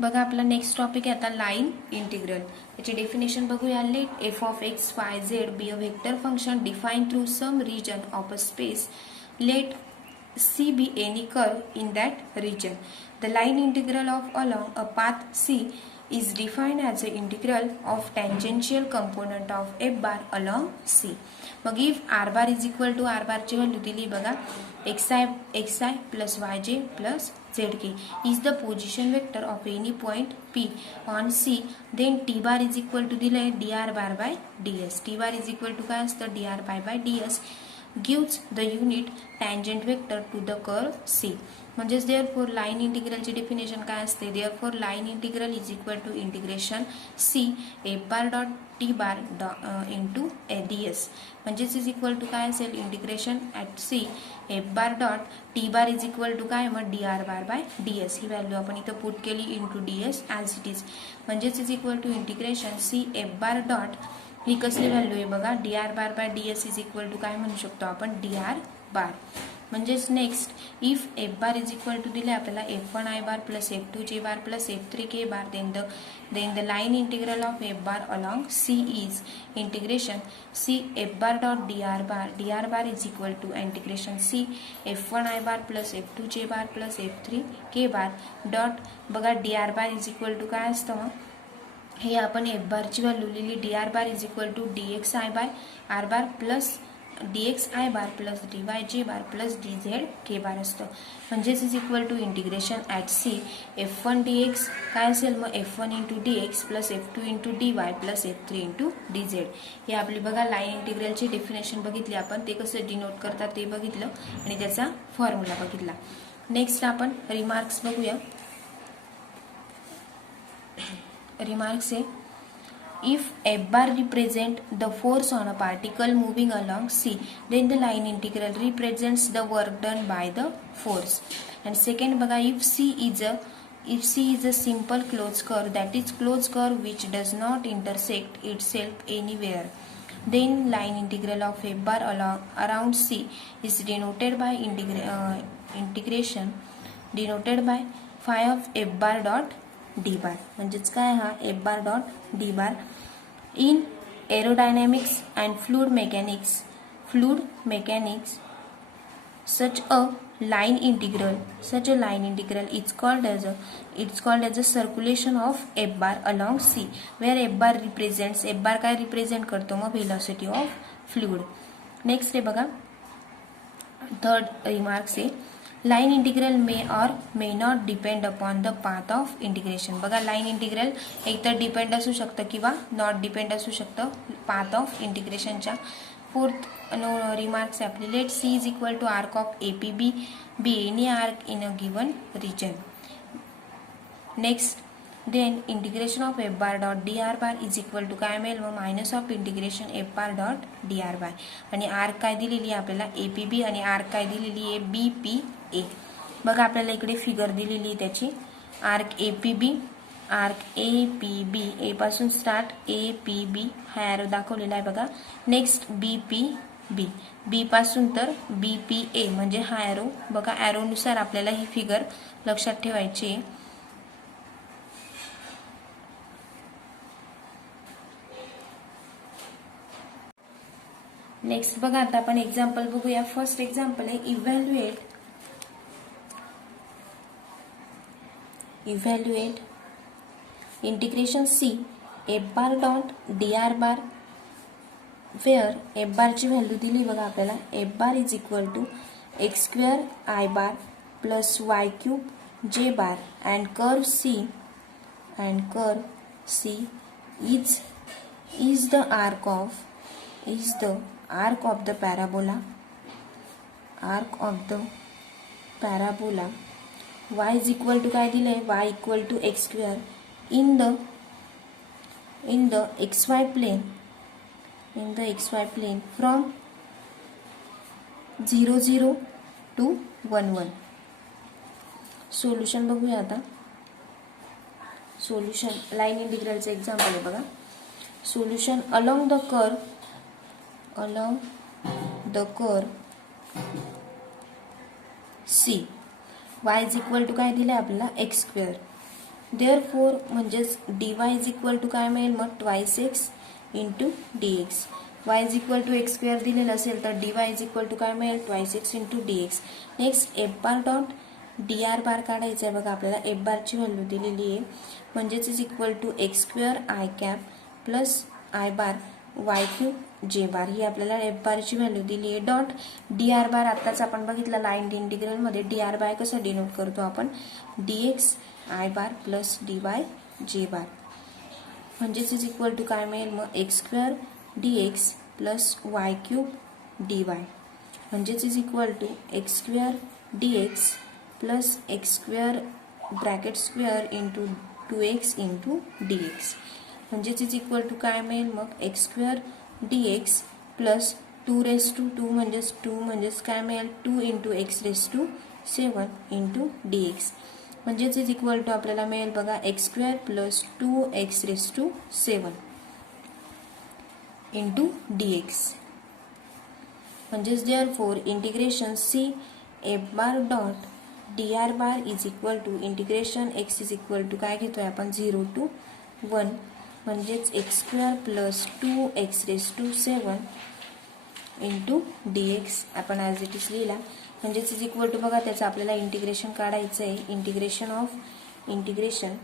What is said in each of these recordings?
बघा आपला next topic आहे आता लाईन इंटिग्रल. याची डेफिनेशन बघूया. Let F of X Y Z be a vector function defined through some region of a space. Let C be any curve in that region. The line integral of along a path C is defined as the integral of tangential component of f bar along C. मग if r bar is equal to r bar ची value दिली बघा xi plus yj plus zk is the position vector of any point P on C, then t bar is equal to दिले dr bar by ds. t bar is equal to काय असतं dr bar by ds gives the unit tangent vector to the curve C. म्हणजेच therefore line integral ची definition काय असते. therefore line integral is equal to integration C f bar dot t bar into ds. म्हणजेच is equal to काय असेल integration at C f bar dot t bar is equal to काय मग dr bar by ds. He value आपण इथं put केली into ds as it is. म्हणजेच is equal to integration C f bar dot ही कसली value आहे बघा dr bar by ds is equal to काय म्हणू शकतो आपण dr बार. म्हणजेच next if f bar is equal to दिले आपल्याला f1i bar plus f2j bar plus f3k bar then the line integral of f bar along c is integration c f bar dot dr bar is equal to integration c f1i bar plus f2j bar plus f3k bar dot बघा dr bar is equal to काय असतं मग हे आपण F बारची value लिहिली dr bar is equal to dxi by r bar plus dxi bar plus dyj bar plus dzk bar असतं. म्हणजेच is equal to integration at c f1 dx काय असेल मग f1 into dx plus f2 into dy plus f3 into dz. हे आपली बघा line इंटिग्रलची definition बघितली आपण. ते कसं डिनोट करतात ते बघितलं आणि त्याचा फॉर्म्युला बघितला. नेक्स्ट आपण रिमार्क्स बघूया. Remarks say if f bar represent the force on a particle moving along C, then the line integral represents the work done by the force. And second baga if C is a simple closed curve, that is closed curve which does not intersect itself anywhere, then line integral of f bar around C is denoted by integration denoted by phi of f bar dot d bar. म्हणजेच काय हा f bar dot d bar. In aerodynamics and fluid mechanics such a line integral is called as a circulation of f bar along C, where f bar काय represent करतो मग velocity of fluid. Next आहे बघा third remarks आहे line integral may or may not depend upon the path of integration. बघा line integral एकतर depend असू शकतं किंवा नॉट डिपेंड असू शकतं पाथ ऑफ इंटिग्रेशनच्या. फोर्थ रिमार्क्स आहे आपली let C is equal to arc of APB be any arc in a given region. Next then integration of f bar dot dr bar is equal to काय मिळेल मग minus of integration f bar dot dr बार. आणि arc काय दिलेली आहे आपल्याला APB आणि arc काय दिलेली आहे BPA. बघा आपल्याला इकडे फिगर दिलेली आहे त्याची आर्क APB ए पासून स्टार्ट APB हा ॲरो दाखवलेला आहे बघा. नेक्स्ट BPB बी पासून तर BPA म्हणजे हा ॲरो बघा. ॲरोनुसार आपल्याला ही फिगर लक्षात ठेवायची आहे. नेक्स्ट बघा आता आपण एक्झाम्पल बघूया. फर्स्ट एक्झाम्पल आहे evaluate integration C f bar dot dr bar where f बारची व्हॅल्यू दिली बघा आपल्याला f bar is equal to x square i bar plus y cube j bar and curve C is the arc of the parabola y is equal to काय दिलंय y equal to x square in the xy plane from 0 to 1 solution बघूया आता. Solution line इंटिग्रलचं example आहे बघा. Solution along the curve C y is equal to काय दिलं आपल्याला x स्क्वेअर देअरफोर म्हणजेच dy इज इक्वल टू काय मिळेल मग twice x into dx. y is equal to x square दिलेलं असेल तर dy इज इक्वल टू काय मिळेल twice x into dx. Next F bar dot dr bar काढायचं आहे बघा आपल्याला. एफ बारची व्हॅल्यू दिलेली आहे म्हणजेच is equal to x square I cap plus I bar Y cube J bar ही आपल्याला एफ बारची व्हॅल्यू दिली आहे. डॉट डी आर बार आत्ताच आपण बघितलं लाईन इंटिग्रलमध्ये डी आर बाय कसं डिनोट करतो आपण dx I bar plus dy जे बार म्हणजेच इज इक्वल टू काय मिळेल मग x square dx plus y cube dy म्हणजेच is equal to x square dx plus x square bracket square into 2x into dx म्हणजेच is equal to काय मिळेल मग x square dx plus 2 raise to 2 म्हणजेच काय मिळेल 2 into x raise to 7 into dx म्हणजेच is equal to आपल्याला मिळेल बघा x square plus 2x raise to 7 into dx म्हणजेच therefore integration C F bar dot D R bar is equal to integration x is equal to काय घेतोय आपण 0 to 1 म्हणजेच x square plus 2x raise to 7 into dx आपण as it is लिहिला. म्हणजेच is equal to बघा त्याचं आपल्याला इंटिग्रेशन काढायचं आहे. इंटिग्रेशन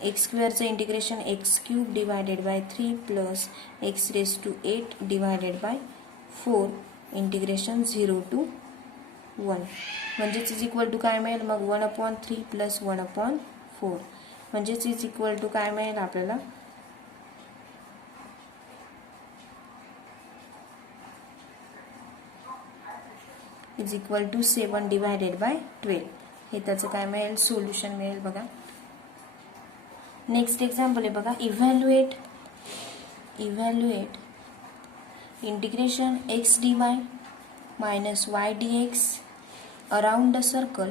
एक्स स्क्वेअरचं integration x cube divided by 3 plus x raise to 8 divided by 4 integration 0 to 1 म्हणजेच इज इक्वल टू काय मिळेल मग 1/3 प्लस 1/4 म्हणजेच इज इक्वल टू काय मिळेल आपल्याला is equal to 7 divided by 12 हे त्याचं काय मिळेल सोल्युशन मिळेल बघा. नेक्स्ट एक्झाम्पल आहे बघा evaluate integration x dy minus y dx around the circle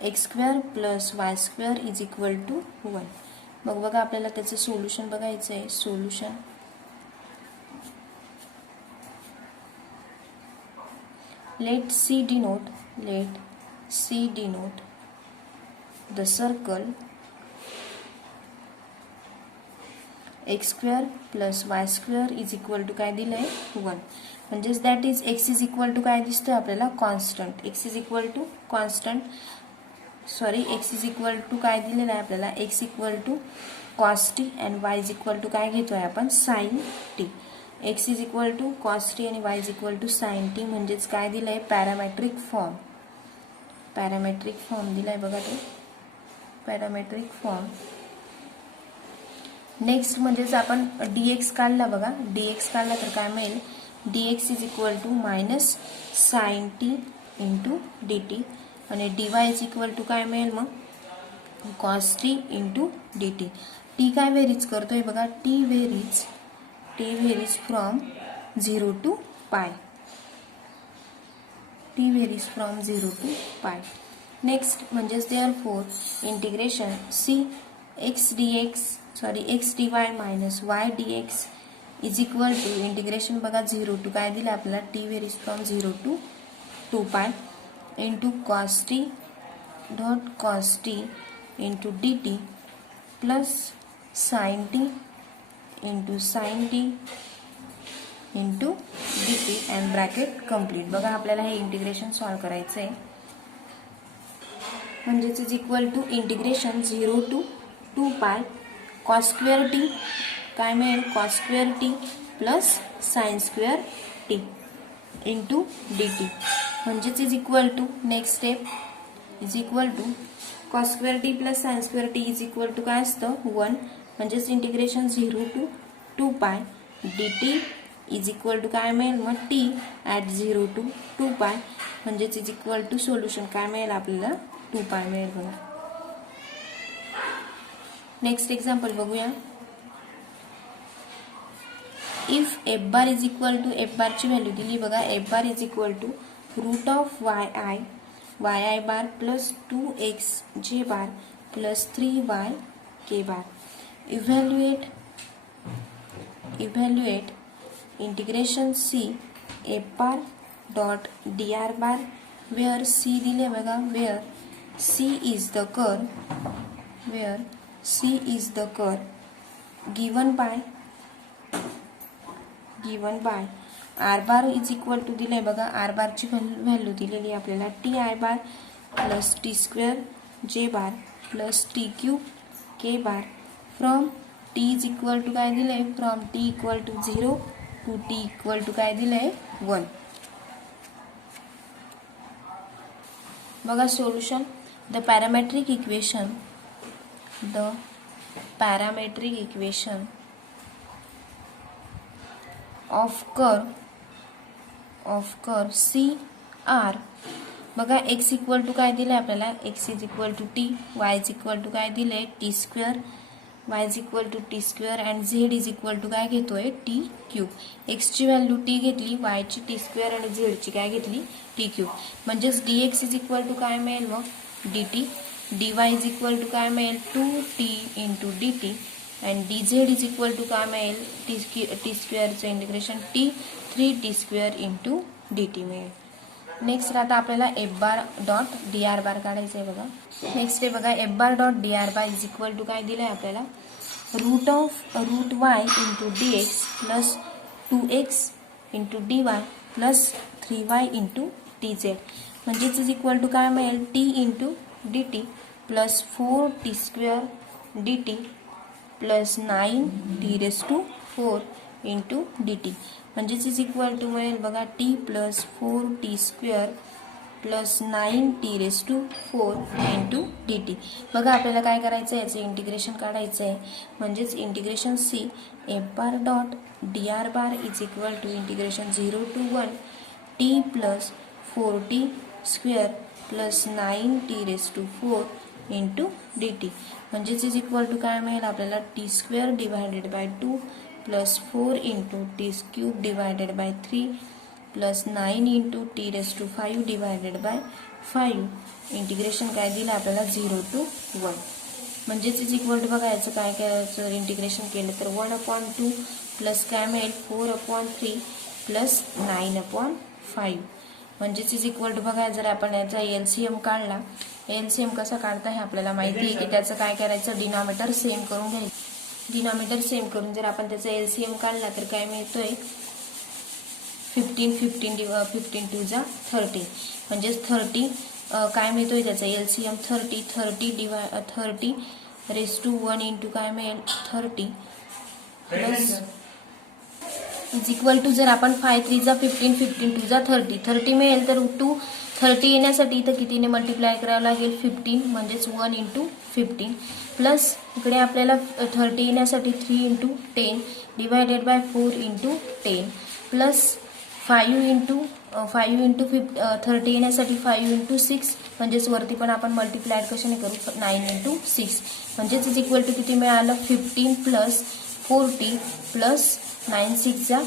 x square plus y square is equal to 1. मग बघा आपल्याला त्याचं सोल्युशन बघायचं आहे. Solution let C denote the circle x square plus y square is equal to काय दिलंय 1 म्हणजेच that is x is equal to काय दिसतोय आपल्याला constant. X is equal to काय दिलेलं आहे आपल्याला x equal to cos T and y is equal to काय घेतोय आपण sine t. X is equal to cos t आणि y is equal to sine t म्हणजेच काय दिलंय पॅरामेट्रिक फॉर्म दिलाय बघा तो पॅरामेट्रिक फॉर्म. नेक्स्ट म्हणजेच आपण dx काढला बघा. dx काढला तर काय मिळेल dx is equal to minus sine T into dt आणि dy इज इक्वल टू काय मिळेल मग cos T into dt. T काय व्हेरीज करतोय बघा T varies from 0 to pi. Next म्हणजेच therefore integration C x dy minus y dx is equal to integration बघा 0 to काय दिलं आपल्याला T varies from 0 to 2 pi into cos T into dt plus sine T into dt and bracket complete. बघा आपल्याला हे integration solve करायचं आहे. म्हणजेच is equal to integration 0 to 2 pi cos square T काय मिळेल cos square T plus sine square T into dt म्हणजेच is equal to next step is equal to cos square T plus sine square T is equal to काय असतं 1 म्हणजेच integration 0 to 2 पाय dt is equal to काय मिळेल मग T at 0 to 2 पाय म्हणजेच इज इक्वल टू सोल्युशन काय मिळेल आपल्याला 2 पाय मिळेल बघा. नेक्स्ट एक्झाम्पल बघूया. If f bar is equal to f बारची व्हॅल्यू दिली बघा f bar is equal to root of y i bar plus 2x j bar plus 3y k bar. Evaluate integration C F bar dot D R bar where c दिले बघा, where c is the curve given by r bar is equal to दिले बघा, r बारची value दिलेली आपल्याला t I bar plus t square j bar plus t cube k bar from t is equal to काय दिलंय, from t equal to 0 to t equal to काय दिलंय 1. बघा solution. The parametric equation of curve c r. बघा x equal to काय दिलंय आपल्याला, x is equal to t, y is equal to काय दिलंय t square, y is equal to t square and z is equal to काय घेतोय t cube. x ची value t घेतली, y ची टी स्क्वेअर आणि z ची काय घेतली टी क्यूब. म्हणजेच dx इज इक्वल टू काय मिळेल मग dt, dy is equal to काय मिळेल 2t into dt and dz is equal to काय मिळेल टी स्क्वेअरचं integration t 3t square into dt मिळेल. नेक्स्ट आता आपल्याला f bar dot D R bar काढायचं आहे बघा. नेक्स्ट आहे बघा f bar dot D R bar is equal to काय दिलं आहे आपल्याला, root Y into D X plus 2x into D Y plus 3y into T Z. म्हणजेच इज इक्वल टू काय मिळेल T into D T plus 4t square D T plus 9t⁴ into D T. म्हणजेच is equal to मिळेल बघा T plus 4t square plus 9t⁴ into D T. बघा आपल्याला काय करायचं आहे, याचं इंटिग्रेशन काढायचं आहे. म्हणजेच integration C F bar dot D R bar is equal to integration 0 to 1 T plus 4t square plus 9t⁴ into D T. म्हणजेच इज इक्वल टू काय मिळेल आपल्याला T square divided by 2 plus 4 into T cube divided by 3 plus 9 into t⁵ divided by 5. Integration काय दिलं आपल्याला 0 to 1. म्हणजेच is equal to बघा याचं काय करायचं इंटिग्रेशन केलं तर 1/2 प्लस काय मिळेल 4/3 प्लस 9/5. म्हणजेच इज इक्वल टू बघा जर आपण याचा एलसीएम काढला, एलसीएम कसा काढता हे आपल्याला माहिती आहे की त्याचं काय करायचं डिनॉमिनेटर सेम करून घ्यायचं. डिनॉमिनेटर सेम करून जर आपण त्याचा एलसीएम काढला तर काय मिळतोय 15 टू जा 30. म्हणजेच 30 काय मिळतोय त्याचा एलसीएम 30 रेस टू 1 इंटू काय मिळेल 30 प्लस इज इक्वल टू जर आपण 5 3 जा 15 टू जा 30 मिळेल तर 30 येण्यासाठी इथं कितीने मल्टिप्लाय करावं लागेल 15. म्हणजेच 1 इंटू 15 प्लस इकडे आपल्याला 30 येण्यासाठी 3 into 10 divided by 4 into 10 plus 5 into 30 येण्यासाठी 5 इंटू 6. म्हणजेच वरती पण आपण मल्टिप्लाय कशाने करू 9 इंटू 6. म्हणजेच इज इक्वल टू किती मिळालं 15 प्लस 40 प्लस 9 6 जा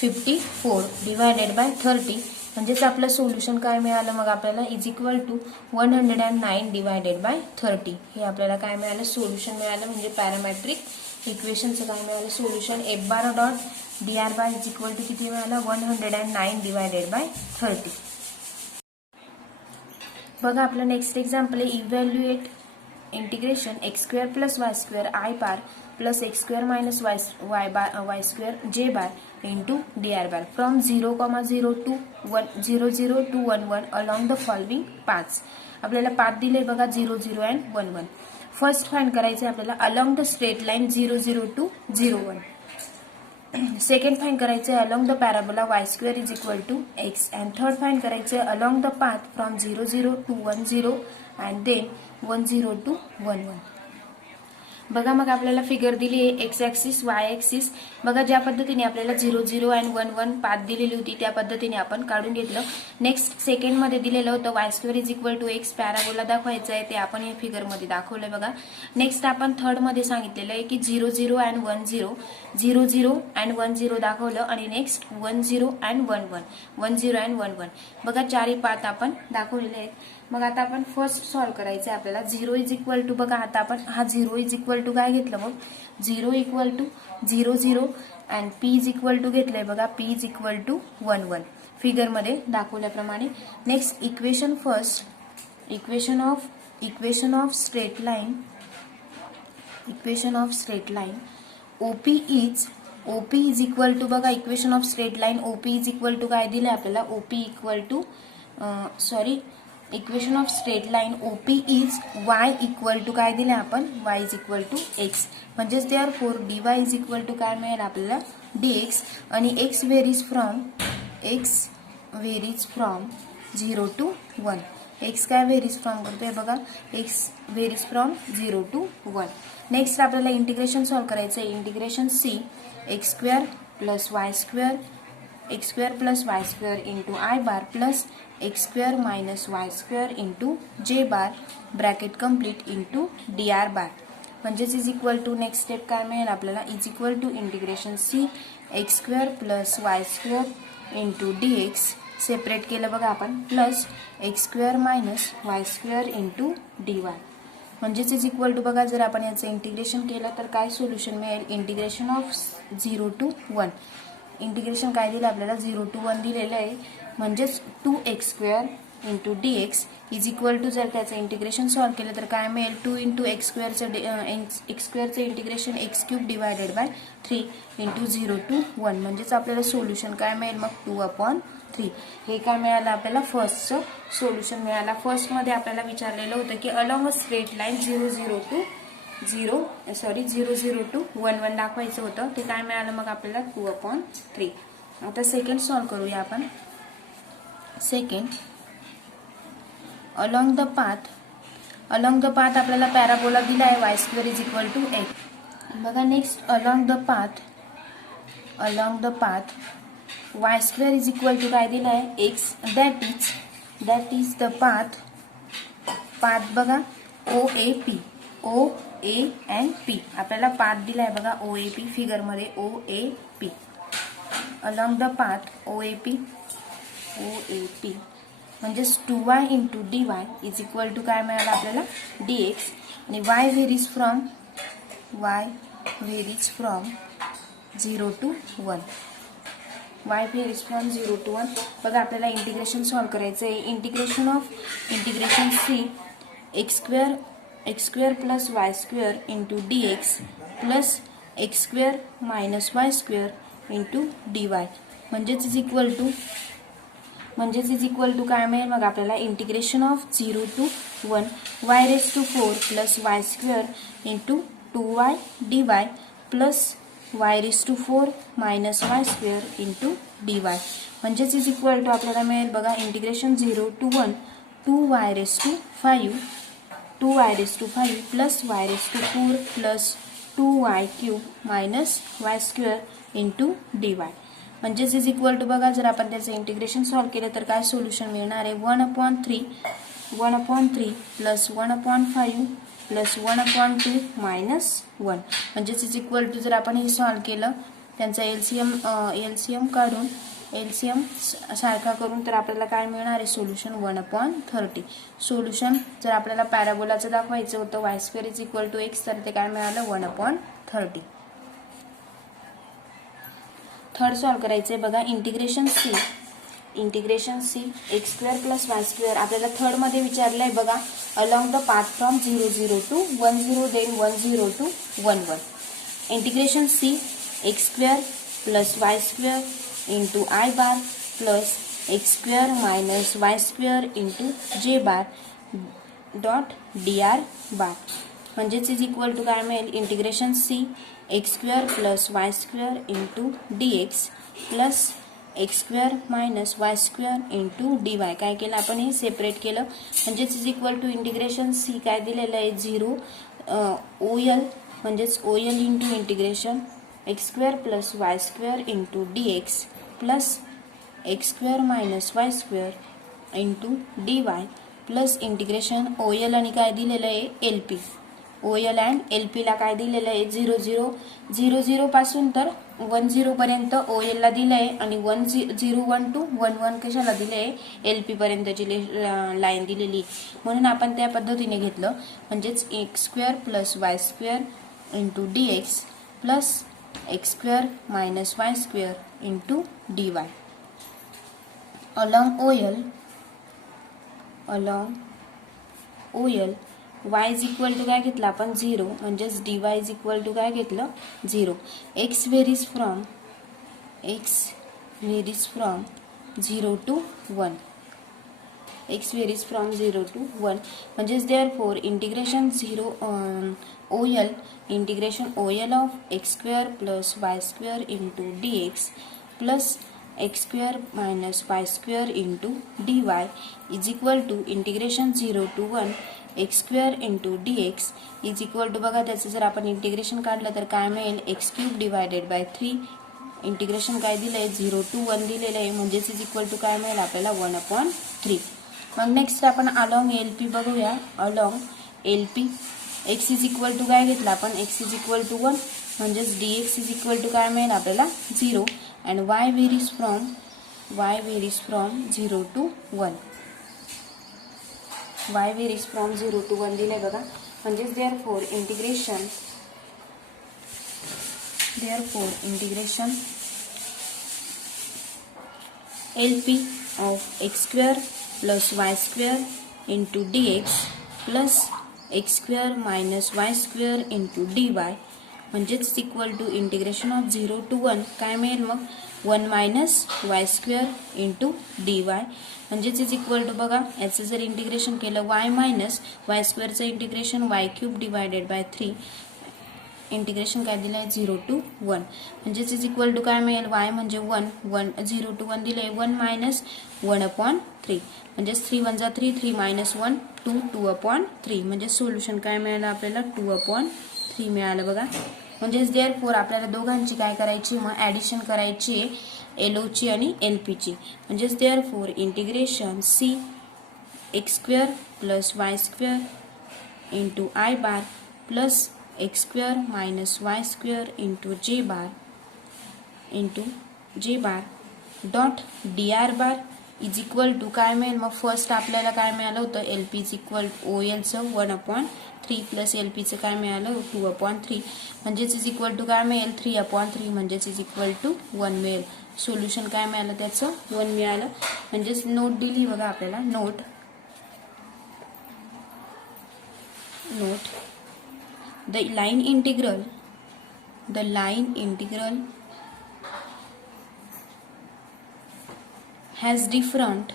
54 डिवायडेड बाय 30. म्हणजेच आपलं सोल्युशन काय मिळालं मग आपल्याला is equal to 109 divided by 30. हे आपल्याला काय मिळालं सोल्युशन मिळालं. म्हणजे पॅरामेट्रिक इक्वेशनचं काय मिळालं solution f bar dot D R bar is equal to किती मिळालं 109 डिवायडेड बाय 30. बघा आपलं नेक्स्ट एक्झाम्पल आहे evaluate integration x² plus y² I bar plus x² minus y square j bar into d R bar from 0,0 to 0 to 1 along the following paths. आपल्याला path दिले बघा 0 0 and 1 1. First find करायचे आपल्याला along the straight line 0 0 to 0 1. Second find करायचे along the parabola y² is equal to x and third find करायचे along the path from 0 0 to 1 0 and then 1 0 to 1 1. बघा मग आपल्याला फिगर दिली आहे एक्स ॲक्सिस वाय ॲक्सिस. बघा ज्या पद्धतीने आपल्याला 0 0 अँड 1 1 पाथ दिलेली होती त्या पद्धतीने आपण काढून घेतलं. नेक्स्ट सेकंडमध्ये दिलेलं होतं y² is equal to x parabola दाखवायचं आहे ते आपण या फिगरमध्ये दाखवलंय बघा. नेक्स्ट आपण थर्डमध्ये सांगितलेलं आहे की 0 0 अँड 1 0 0 0 अँड 1 0 दाखवलं आणि नेक्स्ट 1 0 अँड 1 1 1 0 अँड 1 1. बघा चारही पाथ आपण दाखवलेले आहेत. मग आता आपण फर्स्ट सॉल्व करायचं आहे आपल्याला 0 इज इक्वल टू बघा आता आपण हा 0 इज इक्वल टू काय घेतलं मग 0 equal to 0 0 and p is equal to घेतलंय बघा p इज इक्वल टू 1 1. फिगरमध्ये दाखवल्याप्रमाणे. Next equation first, equation of straight line, OP is equal to, बघा equation of straight line OP is equal to काय दिलं आपल्याला, OP equal to equation of straight line OP is y equal to काय दिले आपण, y is equal to x. म्हणजेच therefore dy is equal to काय मिळेल आपल्याला, dx. आणि x varies from 0 to 1. x काय व्हेरीज फ्रॉम करतोय बघा, x varies from 0 to 1. Next आपल्याला इंटिग्रेशन सॉल्व करायचं आहे. Integration C x square plus y square into I bar plus x square minus y square into जे bar bracket complete into dr bar. म्हणजेच is equal to next step काय मिळेल आपल्याला, is equal to integration C x square plus y square into dx separate केलं बघा आपण, plus x square minus y square into dy. म्हणजेच is equal to बघा, जर आपण याचं इंटिग्रेशन केलं तर काय सोल्युशन मिळेल, इंटिग्रेशन ऑफ 0 to 1. इंटिग्रेशन काय दिलं आपल्याला, 0 to 1 दिलेलं आहे. म्हणजेच 2x square into dx is equal to, जर त्याचं इंटिग्रेशन सॉल्व केलं तर काय मिळेल, 2 इंटू एक्स स्क्वेअरचं integration x cube divided by 3 into 0 to 1. म्हणजेच आपल्याला सोल्युशन काय मिळेल मग, 2/3. हे काय मिळालं आपल्याला, फर्स्टचं सोल्युशन मिळाला. फर्स्टमध्ये आपल्याला विचारलेलं होतं की along a straight line 0 0 to 1 दाखवायचं होतं. ते काय मिळालं मग आपल्याला, 2/3. आता सेकंड सॉल्व करूया आपण. सेकंड, अलॉंग द पाथ आपल्याला पॅराबोला दिला आहे y square is equal to x. बघा next, along the path y square is equal to काय दिला आहे, x. That is the path बघा OAP and P. आपल्याला पाथ दिला आहे बघा OAP, फिगरमध्ये OAP. Along the path OAP म्हणजेच 2y into dy is equal to काय मिळालं आपल्याला, dx. आणि y varies from 0 to 1. y varies from 0 to 1. बघा आपल्याला इंटिग्रेशन सॉल्व करायचं आहे. Integration C x square plus y square into dx plus x square minus y square into dy. म्हणजेच is equal to काय मिळेल मग आपल्याला, integration of 0 to 1 y raise to 4 plus y square into 2y dy plus y raise to 4 minus y square into dy. म्हणजेच is equal to आपल्याला मिळेल बघा, integration 0 to 1 2y raise to 5 plus y raise to 4 plus 2y cube minus y square into dy. म्हणजेच is equal to बघा, जर आपण त्याचं integration solve केलं तर काय सोल्युशन मिळणार आहे, 1/3 प्लस 1/5 प्लस 1/2 मायनस 1. म्हणजेच इज इक्वल टू, जर आपण हे सॉल्व केलं त्यांचा एलसीएम काढून एलसीएम सारखा करून तर आपल्याला काय मिळणार आहे, सोल्युशन 1/30. सोल्युशन जर आपल्याला पॅराबोलाचं दाखवायचं होतं y square is equal to x, तर ते काय मिळालं, 1/30. थर्ड सॉल्व करायचंय बघा, integration C x square plus y square. आपल्याला थर्ड मध्ये विचारलंय बघा, along the path from 0 to 10 then 10 to 11. Integration C x square plus y square into I bar plus x square minus y square into जे bar dot dr bar. म्हणजेच is equal to काय मिळेल, integration C x square plus y square into dx plus x square minus y square into dy. काय केलं आपण, हे separate केलं. म्हणजेच is equal to integration C काय दिलेलं आहे, 0 OL म्हणजेच OL into integration x square plus y square into dx plus x square minus y square into dy plus integration OL आणि काय दिलेलं आहे, LP. OL अँड LP ला काय दिलेलं आहे, 0 पासून तर 10 पर्यंत OL ला दिलं आहे आणि 01 to 11 कशाला दिले आहे, LP पर्यंतची लाईन दिलेली. म्हणून आपण त्या पद्धतीने घेतलं. म्हणजेच x square plus y square into dx plus x square minus y square into dy. along OL y is equal to काय घेतलं आपण 0 म्हणजेच dy इज इक्वल टू काय घेतलं 0. x varies from 0 to 1. x varies from 0 to 1 म्हणजेच therefore integration OL of x square plus y square into dx plus x square minus y square into dy is equal to integration 0 to 1 x square into dx is equal to बघा त्याचं जर आपण integration काढलं तर काय मिळेल x cube divided by 3. Integration काय दिलंय 0 to 1 दिलेलं आहे म्हणजेच इज इक्वल टू काय मिळेल आपल्याला 1/3. मग नेक्स्ट आपण अलॉंग एलपी बघूया. Along LP x is equal to काय घेतला आपण एक्स इज इक्वल टू 1 म्हणजेच dx इज इक्वल टू काय मिळेल आपल्याला 0 and y varies from 0 to 1. y varies from 0 to 1 दिले बघा म्हणजेच therefore integration LP of x square plus y square into dx plus x square minus y square into dy म्हणजेच equal to integration of 0 to 1 काय मिळेल मग 1 minus y square into dy म्हणजेच is equal to बघा याचं जर integration केलं y minus y स्क्वेअरचं integration y cube divided by 3 integration काय दिलं आहे 0 टू 1 म्हणजेच इज इक्वल टू काय मिळेल y म्हणजे 1 0 टू 1 दिले 1 मायनस 1/3 म्हणजेच 3 1 जा 3 3 मायनस 1 2 2/3 म्हणजे सोल्युशन काय मिळालं आपल्याला 2/3 मिळालं बघा. म्हणजेच देअरफोर आपल्याला दोघांची काय करायची मग ॲडिशन करायची एलओची आणि एलपीची म्हणजेच therefore integration C x square plus y square into I bar plus x square minus y square into जे bar dot D R bar is equal to काय मिळेल मग फर्स्ट आपल्याला काय मिळालं होतं एलपी इज इक्वल ओ एलचं 1/3 प्लस एलपीचं काय मिळालं 2/3 म्हणजेच इज इक्वल टू काय मिळेल 3/3 म्हणजेच इज इक्वल टू 1 मिळेल. सोल्युशन काय मिळालं त्याचं 1 मिळालं. म्हणजेच नोट दिली बघा आपल्याला note the line integral has different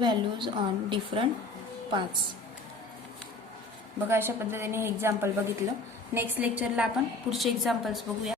values on different paths. बघा अशा पद्धतीने हे एक्झाम्पल बघितलं. नेक्स्ट लेक्चरला आपण पुढचे एक्झाम्पल्स बघूया.